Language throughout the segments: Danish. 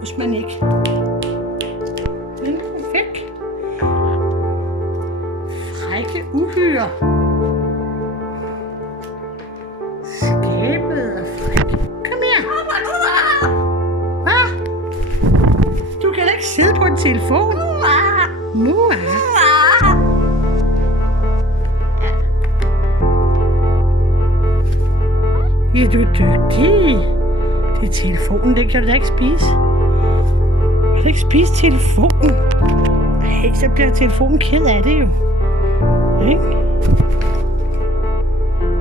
nås man ikke. Den er væk. Frække uhyre. Skæbet er fræk. Kom her. Hvad? Du kan da ikke sidde på en telefon. Mua. Ja, du er dygtig. Det er telefonen, det kan du da ikke spise. Du kan ikke spise telefonen. Ej, så bliver telefonen ked af det jo. Ikke?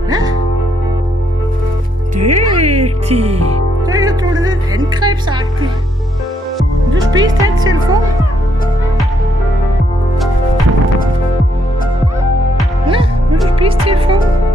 Hvad? Dygtig. Så er du lidt angrebsagtig. Vil du spise den telefon? Ja, vil du spise telefonen?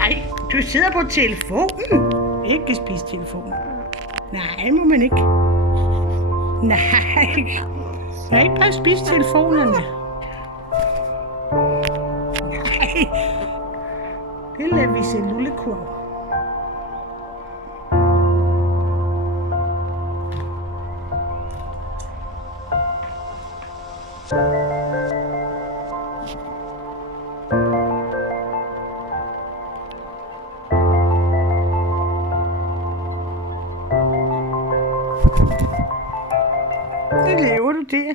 Ej, du sidder på telefonen. Ikke spise telefonen. Nej, må man ikke. Nej. Jeg kan ikke bare spise telefonerne. Nej. Det lader vi se lullekurv. Nu lever du der.